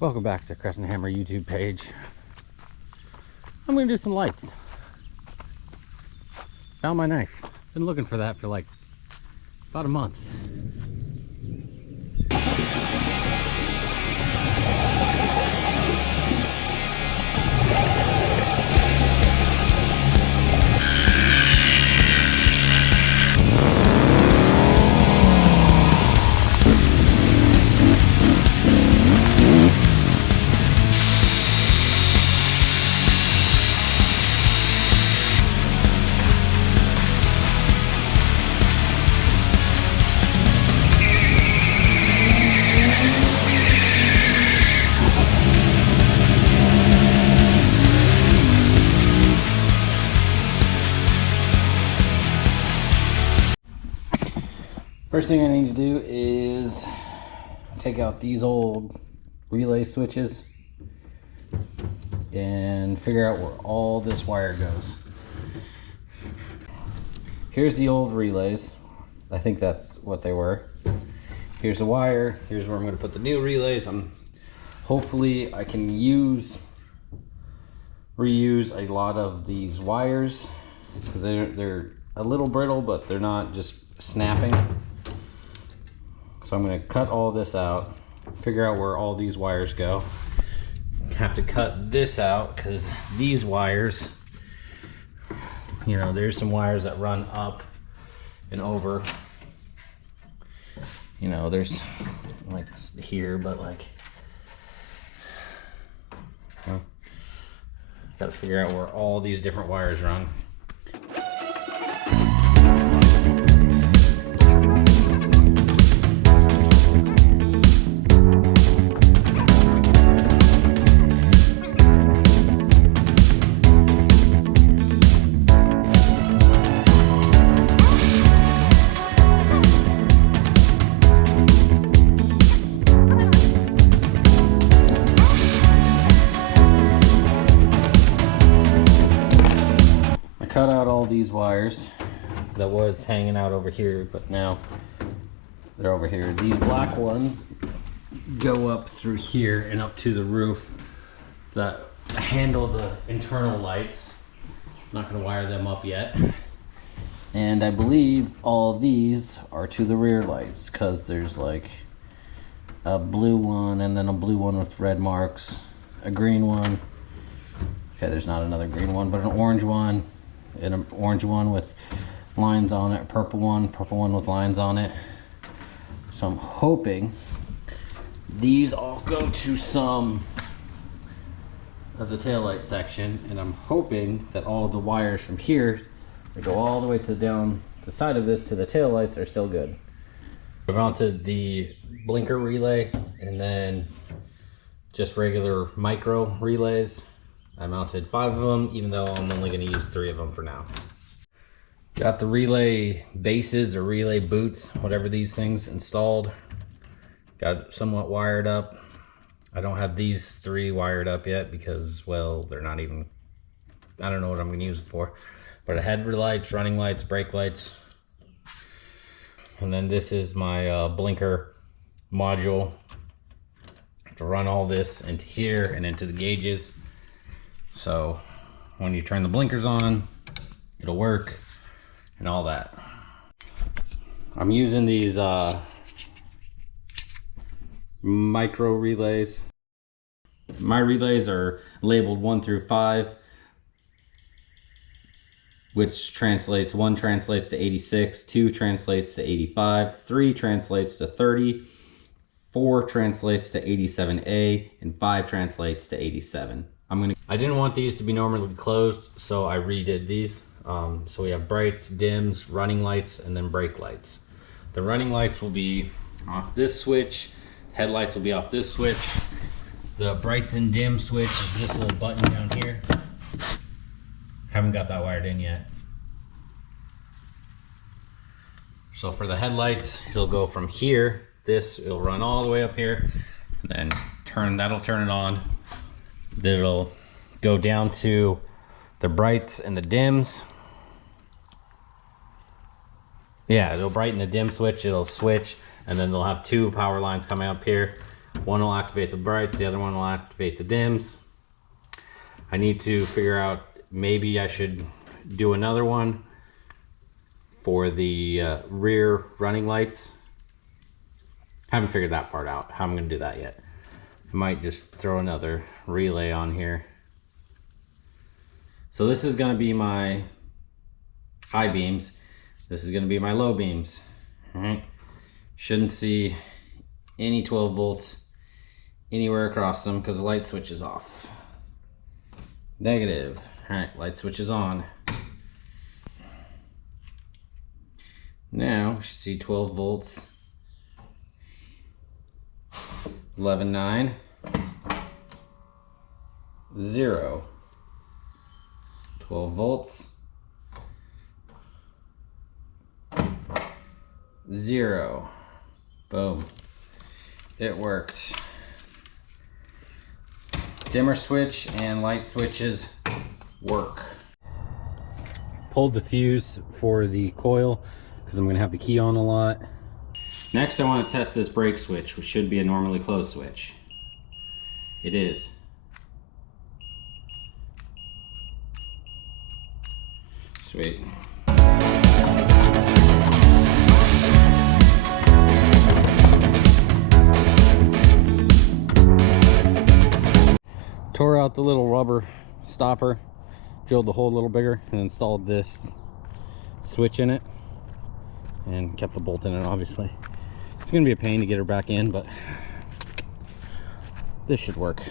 Welcome back to Crescent Hammer YouTube page. I'm gonna do some lights. Found my knife. Been looking for that for like about a month. First thing I need to do is take out these old relay switches and figure out where all this wire goes. Here's the old relays. I think that's what they were. Here's the wire. Here's where I'm going to put the new relays. Hopefully I can reuse a lot of these wires because they're a little brittle, but they're not just snapping. So I'm going to cut all this out, figure out where all these wires go. Have to cut this out because these wires, you know, there's some wires that run up and over. You know, there's like here, but like, you know, got to figure out where all these different wires run. Cut out all these wires that was hanging out over here, but now they're over here. These black ones go up through here and up to the roof that handle the internal lights. I'm not going to wire them up yet. And I believe all of these are to the rear lights because there's like a blue one and then a blue one with red marks, a green one. Okay, there's not another green one, but an orange one. And an orange one with lines on it, purple one with lines on it. So I'm hoping these all go to some of the taillight section, and I'm hoping that all the wires from here that go all the way to down the side of this to the taillights are still good. I mounted the blinker relay and then just regular micro relays. I mounted 5 of them, even though I'm only going to use 3 of them for now. Got the relay bases or relay boots, whatever these things, installed. Got it somewhat wired up. I don't have these 3 wired up yet because, well, they're not even, I don't know what I'm going to use them for. But I had lights, running lights, brake lights. And then this is my blinker module to run all this into here and into the gauges. So when you turn the blinkers on, it'll work and all that. I'm using these micro relays. My relays are labeled 1 through 5, which translates, 1 translates to 86, 2 translates to 85, 3 translates to 30, 4 translates to 87A, and 5 translates to 87. I didn't want these to be normally closed, so I redid these. So we have brights, dims, running lights, and then brake lights. The running lights will be off this switch. Headlights will be off this switch. The brights and dim switch is this little button down here. Haven't got that wired in yet. So for the headlights, it'll go from here. It'll run all the way up here, and then that'll turn it on. Then it'll go down to the brights and the dims. Yeah, it'll brighten the dim switch, it'll switch, and then they'll have 2 power lines coming up here. One will activate the brights, the other one will activate the dims. I need to figure out, maybe I should do another one for the rear running lights. Haven't figured that part out, how I'm gonna do that yet. I might just throw another relay on here. So this is gonna be my high beams. This is gonna be my low beams. All right. Shouldn't see any 12 volts anywhere across them because the light switch is off. Negative. All right, light switch is on. Now we should see 12 volts. 11.9. 0. 12 volts. 0. Boom. It worked. Dimmer switch and light switches work. Pulled the fuse for the coil because I'm going to have the key on a lot. Next I want to test this brake switch, which should be a normally closed switch. It is. Sweet. Tore out the little rubber stopper, drilled the hole a little bigger, and installed this switch in it, and kept the bolt in it. Obviously it's gonna be a pain to get her back in, but this should work.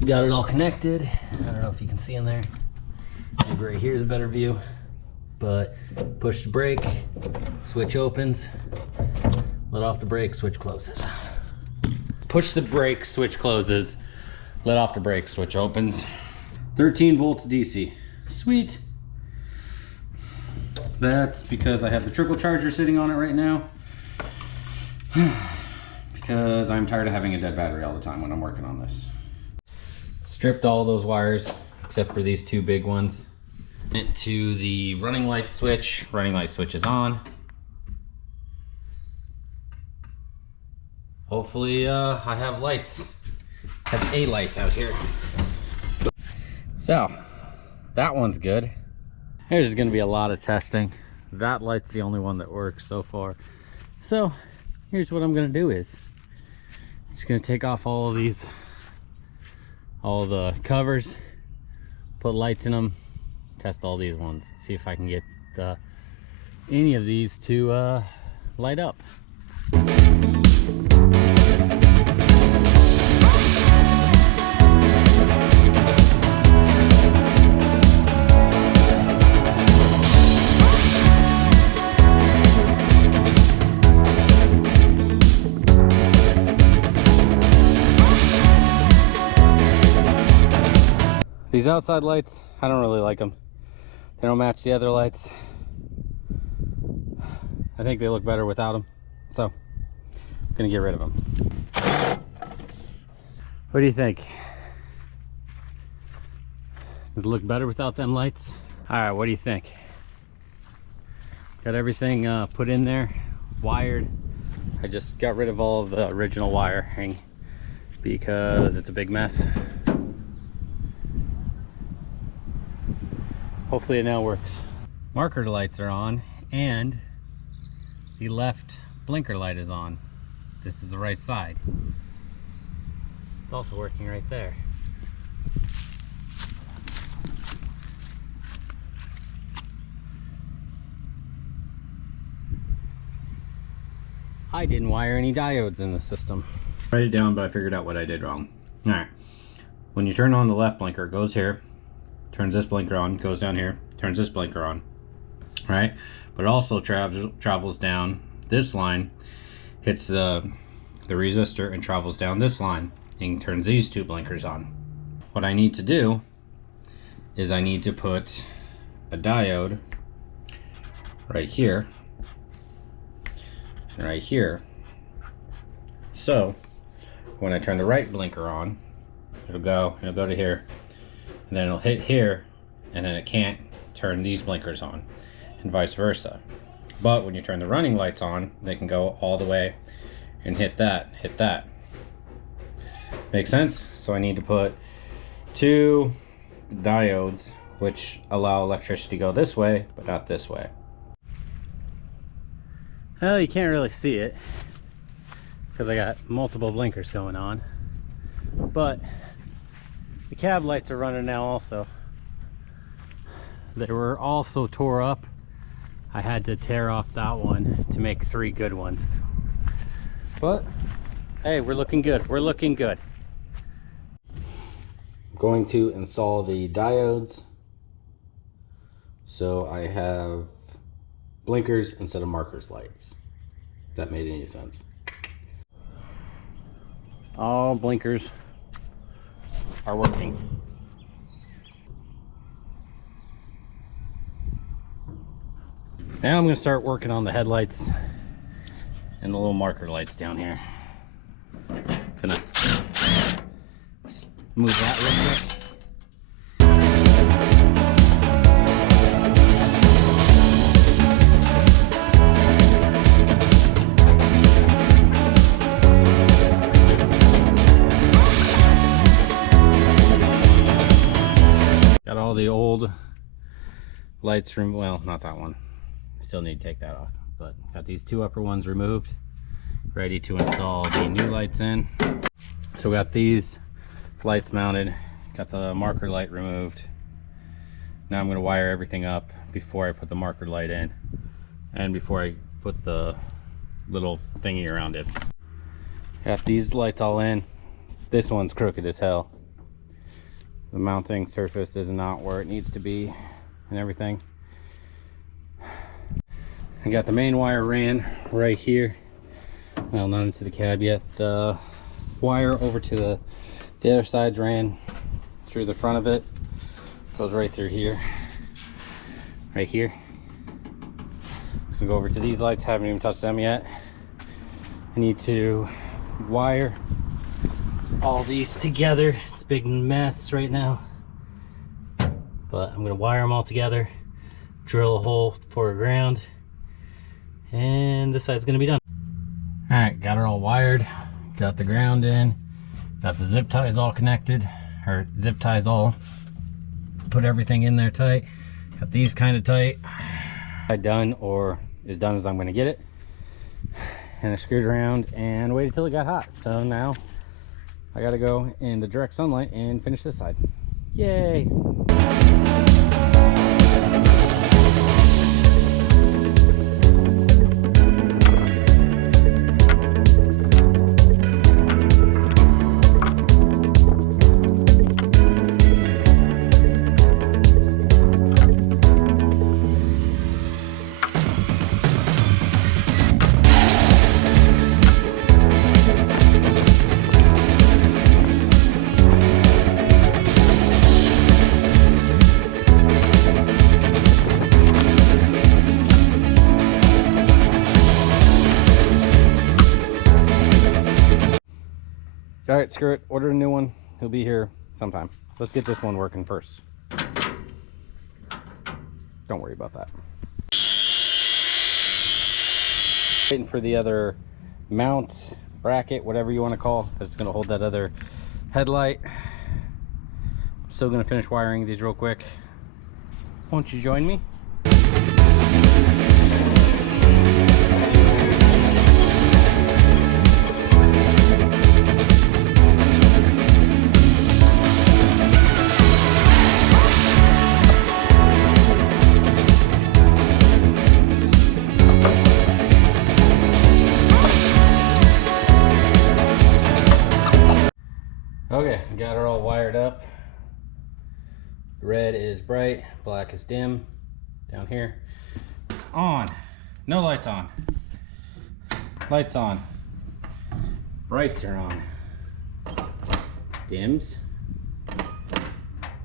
You got it all connected. I don't know if you can see in there. Maybe right here's a better view. But push the brake, switch opens. Let off the brake, switch closes. Push the brake, switch closes. Let off the brake, switch opens. 13 volts DC. Sweet. That's because I have the trickle charger sitting on it right now. Because I'm tired of having a dead battery all the time when I'm working on this. Stripped all those wires except for these two big ones. Went to the running light switch. Running light switch is on. Hopefully I have lights. Have a light out here. So that one's good. There's gonna be a lot of testing. That light's the only one that works so far. So here's what I'm gonna do is just gonna take off all of these, all the covers, put lights in them, test all these ones, see if I can get any of these to light up. These outside lights, I don't really like them. They don't match the other lights. I think they look better without them. So, I'm gonna get rid of them. What do you think? Does it look better without them lights? All right, what do you think? Got everything put in there, wired. I just got rid of all of the original wiring because it's a big mess. Hopefully it now works. Marker lights are on and the left blinker light is on. This is the right side. It's also working right there. I didn't wire any diodes in the system. Write it down, but I figured out what I did wrong. All right, when you turn on the left blinker, it goes here, turns this blinker on, goes down here, turns this blinker on, right? But it also travels down this line, hits the resistor and travels down this line and turns these two blinkers on. What I need to do is I need to put a diode right here and right here. So when I turn the right blinker on, it'll go to here, and then it'll hit here, and then it can't turn these blinkers on, and vice versa. But when you turn the running lights on, they can go all the way and hit that. Make sense? So I need to put 2 diodes which allow electricity to go this way, but not this way. Well, you can't really see it because I got multiple blinkers going on, but the cab lights are running now also. They were also tore up. I had to tear off that one to make 3 good ones. But hey, we're looking good. We're looking good. I'm going to install the diodes so I have blinkers instead of markers lights. If that made any sense. All blinkers are working. Now I'm going to start working on the headlights and the little marker lights down here. Gonna just move that real quick. Got all the old lights from, well, not that one. Still need to take that off, but got these 2 upper ones removed, ready to install the new lights in. So we got these lights mounted, got the marker light removed. Now I'm going to wire everything up before I put the marker light in and before I put the little thingy around it. Got these lights all in. This one's crooked as hell. The mounting surface is not where it needs to be and everything. I got the main wire ran right here. Well, not into the cab yet. The wire over to the other side's ran through the front of it. Goes right through here. Right here. It's gonna go over to these lights. Haven't even touched them yet. I need to wire all these together. It's a big mess right now. But I'm gonna wire them all together. Drill a hole for a ground. And this side's gonna be done. All right, got it all wired, got the ground in, got the zip ties all connected, or zip ties all, put everything in there tight, got these kind of tight. Done, or as done as I'm gonna get it. And I screwed around and waited till it got hot. So now I gotta go in the direct sunlight and finish this side. Yay! All right, screw it. Order a new one. He'll be here sometime. Let's get this one working first. Don't worry about that. Waiting for the other mount, bracket, whatever you want to call, that's going to hold that other headlight. Still going to finish wiring these real quick. Won't you join me? Okay, got her all wired up. Red is bright, black is dim. Down here. On. No lights on. Lights on. Brights are on. Dims.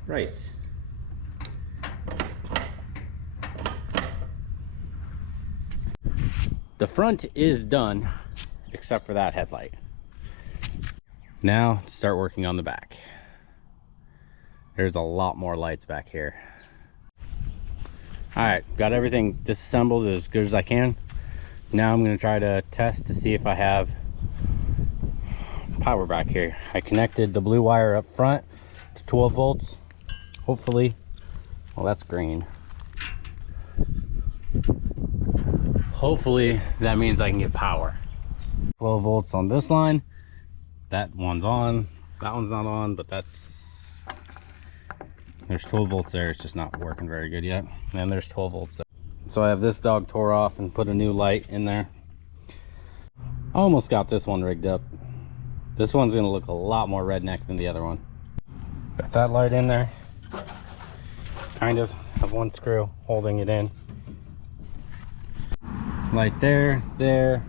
Brights. The front is done, except for that headlight. Now, start working on the back. There's a lot more lights back here. All right, got everything disassembled as good as I can. Now I'm gonna try to test to see if I have power back here. I connected the blue wire up front to 12 volts. Hopefully, well, that's green. Hopefully that means I can get power. 12 volts on this line. That one's on. That one's not on, but there's 12 volts there. It's just not working very good yet. And there's 12 volts there. So I have this dog tore off and put a new light in there. I almost got this one rigged up. This one's gonna look a lot more redneck than the other one. Got that light in there. Kind of have one screw holding it in. Light there, there,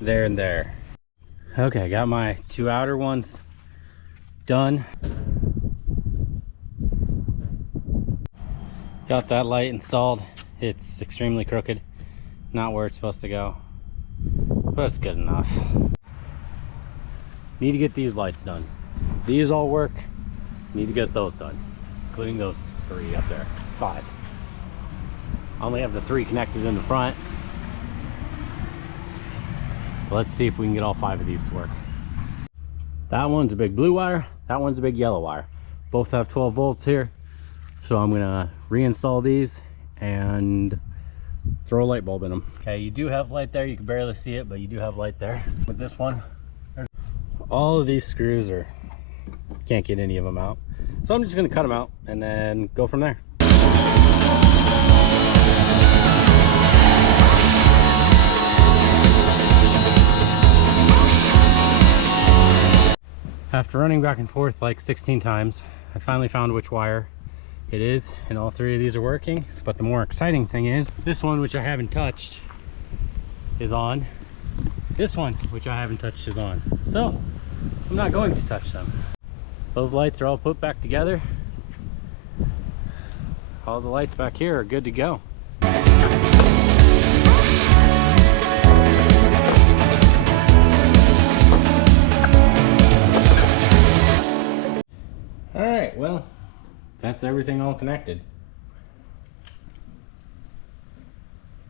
there, and there. Okay, got my two outer ones done. Got that light installed. It's extremely crooked, not where it's supposed to go, but it's good enough. Need to get these lights done. These all work. Need to get those done, including those 3 up there. 5. I only have the 3 connected in the front. Let's see if we can get all 5 of these to work. That one's a big blue wire, that one's a big yellow wire. Both have 12 volts here. So I'm gonna reinstall these and throw a light bulb in them. Okay, you do have light there. You can barely see it, but you do have light there. With this one, all of these screws can't get any of them out. So I'm just gonna cut them out and then go from there. After running back and forth like 16 times, I finally found which wire it is, and all 3 of these are working. But the more exciting thing is, this one, which I haven't touched, is on. This one, which I haven't touched, is on. So I'm not going to touch them. Those lights are all put back together. All the lights back here are good to go. All right, well, that's everything all connected.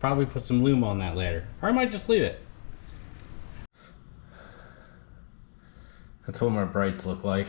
Probably put some lume on that later, or I might just leave it. That's what my brights look like.